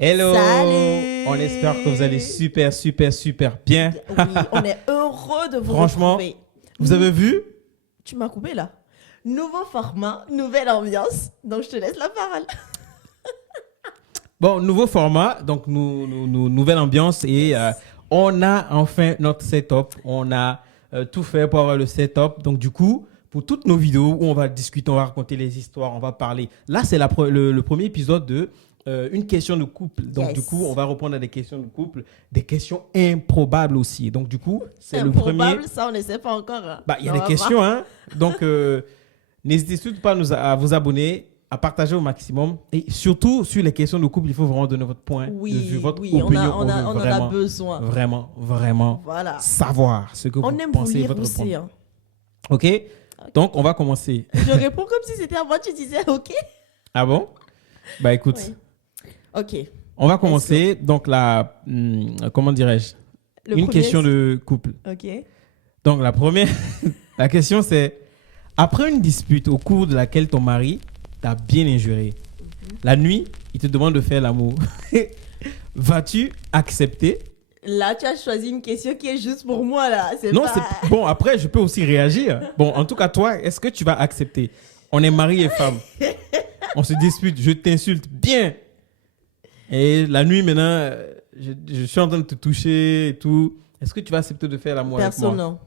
Hello! Salut! On espère que vous allez super bien. Oui, on est heureux de vous Franchement, retrouver. vous avez vu? Tu m'as coupé là. Nouveau format, nouvelle ambiance. Donc je te laisse la parole. Bon, nouveau format, donc nouvelle ambiance et on a enfin notre setup. On a tout fait pour avoir le setup. Donc du coup, pour toutes nos vidéos où on va discuter, on va raconter les histoires, on va parler. Là, c'est le premier épisode de une question de couple. Donc du coup, on va répondre à des questions de couple, des questions improbables aussi. Donc du coup, c'est le premier. Improbable, ça on ne sait pas encore. Hein. Bah, il y a des questions, hein. Donc n'hésitez surtout pas à vous abonner, à partager au maximum. Et surtout, sur les questions de couple, il faut vraiment donner votre point de vue, votre opinion. On en a besoin. Vraiment Voilà. savoir ce que On vous aime pensez, vous lire votre aussi. point. Hein. OK? Donc, on va commencer. Je réponds comme si c'était à moi, tu disais OK. Ah bon? Bah, écoute. Oui. OK. On va commencer. Donc, comment dirais-je? Une question de couple. OK. Donc, la première, la question c'est, après une dispute au cours de laquelle ton mari t'a bien injurié, la nuit, il te demande de faire l'amour, vas-tu accepter? Là, tu as choisi une question qui est juste pour moi, là. Non, bon, après, je peux aussi réagir. Bon, en tout cas, toi, est-ce que tu vas accepter? On est mari et femme. On se dispute, je t'insulte bien. Et la nuit, maintenant, je suis en train de te toucher et tout. Est-ce que tu vas accepter de faire l'amour avec moi? Non.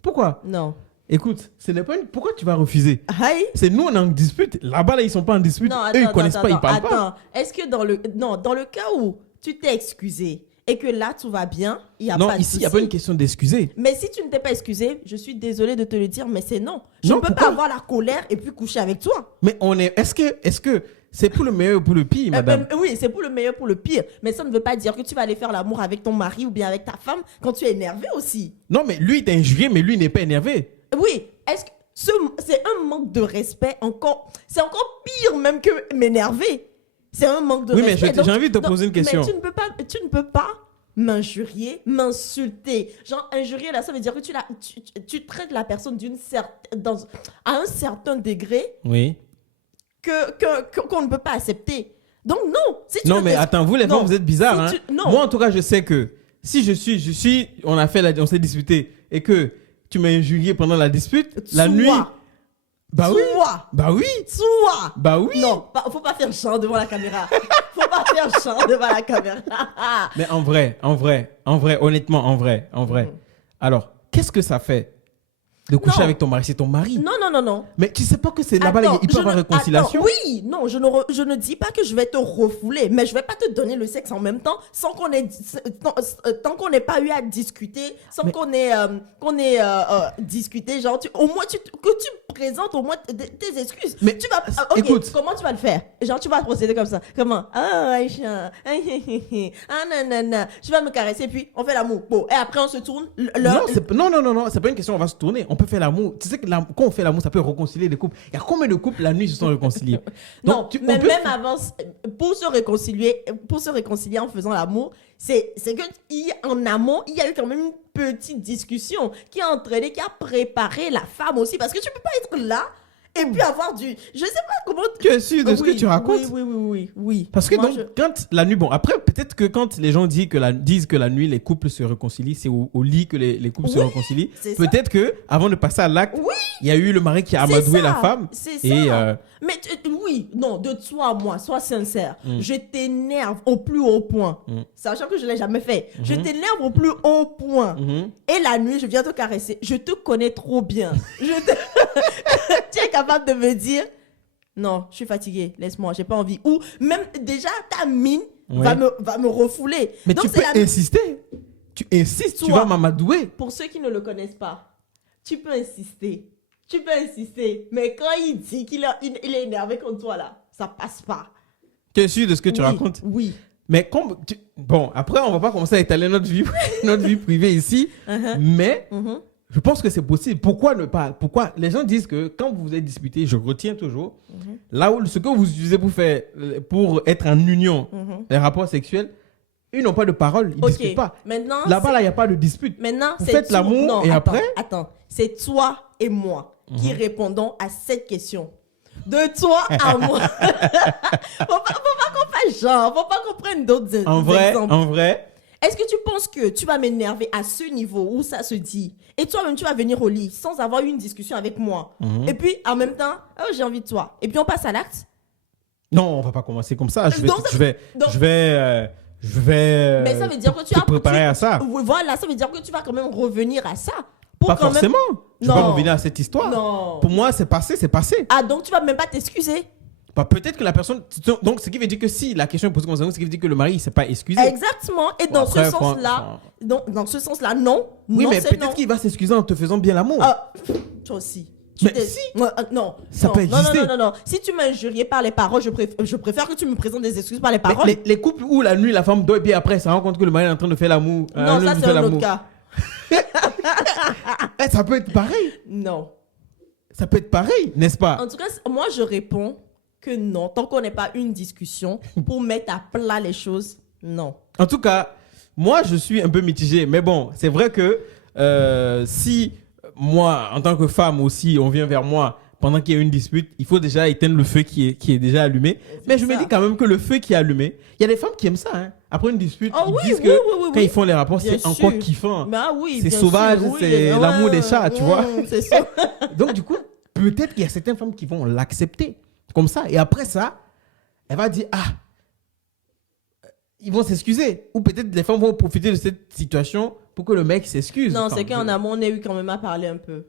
Pourquoi? Non. Écoute, ce n'est pas pourquoi tu vas refuser? Aïe. C'est nous, on est en dispute. Là-bas, là, ils sont pas en dispute. Non, eux, ils connaissent pas, ils parlent pas. Est-ce que dans le cas où tu t'es excusé et que là, tout va bien, il n'y a Non, pas de ici, il n'y a souci. pas une question d'excuser. Mais si tu ne t'es pas excusé, je suis désolée de te le dire, mais c'est non. Je Non, ne peux pourquoi? pas avoir la colère et puis coucher avec toi. Mais est-ce que c'est pour le meilleur ou pour le pire, madame? Oui, c'est pour le meilleur, pour le pire. Mais ça ne veut pas dire que tu vas aller faire l'amour avec ton mari ou bien avec ta femme quand tu es énervé aussi. Non, mais lui, il t'a injurié, mais lui, il n'est pas énervé. Oui, est-ce que c'est un manque de respect encore. C'est encore pire même que m'énerver. C'est un manque de Oui, mais respect. j'ai envie de te poser une question. Mais tu ne peux pas m'injurier, m'insulter. Genre, injurier, là, ça veut dire que tu traites la personne à un certain degré Oui. qu'on ne peut pas accepter. Donc, non. Si tu Non, ne mais attends, vous, les femmes, vous êtes bizarres. Si hein. non. Moi, en tout cas, je sais que si on s'est disputé et que tu m'as injurié pendant la dispute, la nuit. Bah oui. Bah oui. Toi. Bah oui. Non, faut pas faire chant devant la caméra. Faut pas faire chant devant la caméra. Mais en vrai, honnêtement, en vrai. Alors, qu'est-ce que ça fait de coucher Non. avec ton mari? C'est ton mari. Non. Mais tu sais pas que c'est là-bas, il peut y avoir réconciliation? Oui, non, je ne dis pas que je vais te refouler, mais je vais pas te donner le sexe en même temps tant qu'on n'ait pas eu à discuter, qu'on ait discuté, genre, au moins que tu présentes au moins tes excuses. Mais tu vas, ok, écoute. comment tu vas le faire? Genre, tu vas procéder comme ça. Comment? Ah, Aïcha, nanana, tu vas me caresser, puis on fait l'amour. Bon, et après on se tourne. Non, c'est pas une question, on va se tourner. On peut faire l'amour. Tu sais que quand on fait l'amour, ça peut réconcilier les couples. Il y a combien de couples la nuit se sont réconciliés? Non, mais même avant, pour se réconcilier en faisant l'amour, c'est que en amont, il y a eu quand même une petite discussion qui a entraîné, qui a préparé la femme aussi. Parce que tu peux pas être là et puis avoir je sais pas comment... Tu es sûr de ce que tu racontes? Oui. Parce que Moi, donc, quand la nuit... Bon, après, peut-être que quand les gens disent que la nuit, les couples se réconcilient, c'est au lit que les couples se réconcilient. Peut-être que avant de passer à l'acte, il y a eu le mari qui a amadoué la femme. C'est ça. Et mais de toi à moi, sois sincère. Je t'énerve au plus haut point. Sachant que je ne l'ai jamais fait. Je t'énerve au plus haut point. Et la nuit, je viens te caresser. Je te connais trop bien. Tu es capable de me dire, non, je suis fatiguée, laisse-moi, j'ai pas envie. Ou même déjà, ta mine va me refouler. Mais donc, tu peux insister. Tu insistes, tu vas m'amadouer. Pour ceux qui ne le connaissent pas, tu peux insister. Mais quand il dit qu'il est énervé contre toi, là, ça passe pas. Tu es sûr de ce que tu racontes? Oui. Mais bon, après, on va pas commencer à étaler notre vie privée ici. Mais je pense que c'est possible. Pourquoi les gens disent que quand vous vous êtes disputé, je retiens toujours, là où ce que vous utilisez pour être en union, les rapports sexuels, ils n'ont pas de parole, ils ne discutent pas. Maintenant, là-bas, là, il n'y a pas de dispute. Maintenant, vous faites l'amour et après... Attends, c'est toi et moi qui répondons à cette question. De toi à moi. Faut pas qu'on fasse genre, faut pas qu'on prenne d'autres exemples. En vrai, Est-ce que tu penses que tu vas m'énerver à ce niveau où ça se dit et toi-même tu vas venir au lit sans avoir eu une discussion avec moi et puis en même temps, oh, j'ai envie de toi. Et puis on passe à l'acte. non, on va pas commencer comme ça. Donc, mais ça veut dire que tu te as préparer à ça. Oui, voilà, ça veut dire que tu vas quand même revenir à ça. Pour Pas quand même- forcément. Je vais Non. pas revenir à cette histoire. Non. Pour moi, c'est passé, c'est passé. Ah, donc tu vas même pas t'excuser. Bah, peut-être que la personne. Donc, ce qui veut dire que si la question est posée comme ça, ce qui veut dire que le mari, il s'est pas excusé. Exactement. Et dans après, ce sens-là, dans ce sens-là, non. Oui, non, mais c'est peut-être non. qu'il va s'excuser en te faisant bien l'amour. Ah, toi aussi. Mais t'es- si. Ouais, non. Ça non, peut non, exister. non. Si tu m'as injurié par les paroles, je préfère que tu me présentes des excuses par les Mais paroles. les couples où la nuit, la femme dort et puis après, ça rend compte que le mari est en train de faire l'amour. Non, ça c'est un autre cas. Ça peut être pareil. Non. Ça peut être pareil, n'est-ce pas? En tout cas, moi je réponds que non. Tant qu'on n'est pas une discussion pour mettre à plat les choses, non. En tout cas, moi, je suis un peu mitigé. Mais bon, c'est vrai que si moi, en tant que femme aussi, on vient vers moi pendant qu'il y a une dispute, il faut déjà éteindre le feu qui est déjà allumé. Mais je me ça. dis quand même que le feu qui est allumé, il y a des femmes qui aiment ça. Hein. Après une dispute, Oh ils oui, disent oui, que oui, quand ils font les rapports, Bien c'est encore sûr. kiffant. Bah oui, C'est bien sauvage, sûr, oui, c'est l'amour des chats, tu vois. C'est ça. Donc, du coup, peut-être qu'il y a certaines femmes qui vont l'accepter comme ça. Et après ça, elle va dire, ah, ils vont s'excuser. Ou peut-être les femmes vont profiter de cette situation pour que le mec s'excuse. Non, Enfin, c'est qu'en amont, on a eu quand même à parler un peu.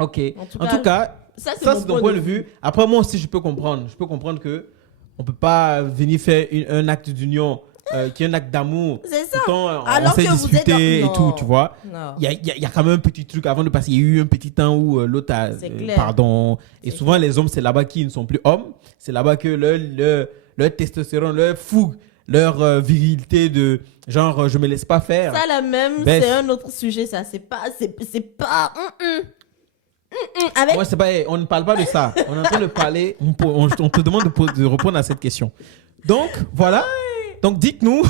Ok. En tout cas, ça, c'est mon ton point de vue. Après, moi aussi, je peux comprendre. Je peux comprendre que on peut pas venir faire un acte d'union qui est un acte d'amour. C'est ça. Pourtant, Alors on s'est que vous êtes disputé dans- et tout, Non. tu vois. Non. Il y a quand même un petit truc avant de passer. Il y a eu un petit temps où l'autre a. C'est clair. Pardon. Et C'est souvent, les hommes, c'est là-bas qu'ils ne sont plus hommes. C'est là-bas que leur testostérone, leur fougue, leur virilité de genre, je me laisse pas faire. Ça, la même, Baisse. c'est un autre sujet, ça. C'est pas. Avec. Moi, c'est pas, on ne parle pas de ça. On est en train de parler. On te demande de répondre à cette question. Donc, voilà. Donc, dites-nous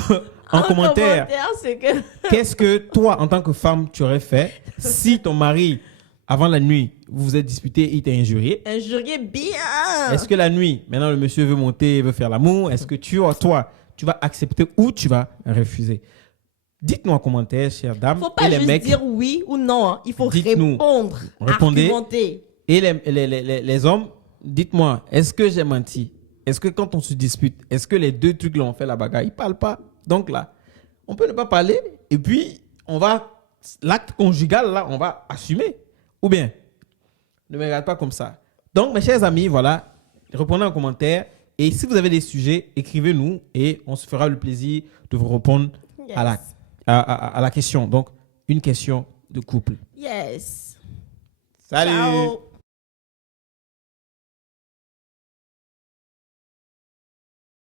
en commentaire. C'est que. Qu'est-ce que toi, en tant que femme, tu aurais fait si ton mari, avant la nuit, vous vous êtes disputé, il t'a injurié? Injurier bien. Est-ce que la nuit, maintenant le monsieur veut monter, veut faire l'amour, est-ce que toi, tu vas accepter ou tu vas refuser? Dites-nous en commentaire, chères dames. Faut pas et les juste mecs, dire oui ou non. Hein. Il faut Dites-nous. répondre. Répondez. Argumenter. et les hommes, dites-moi, est-ce que j'ai menti? Est-ce que quand on se dispute, est-ce que les deux trucs là, on fait la bagarre, ils ne parlent pas? Donc là, on peut ne pas parler et puis l'acte conjugal là, on va assumer. Ou bien, ne me regarde pas comme ça. Donc, mes chers amis, voilà, répondez en commentaire. Et si vous avez des sujets, écrivez-nous et on se fera le plaisir de vous répondre Yes. à la question. Donc, une question de couple. Yes. Salut! Ciao.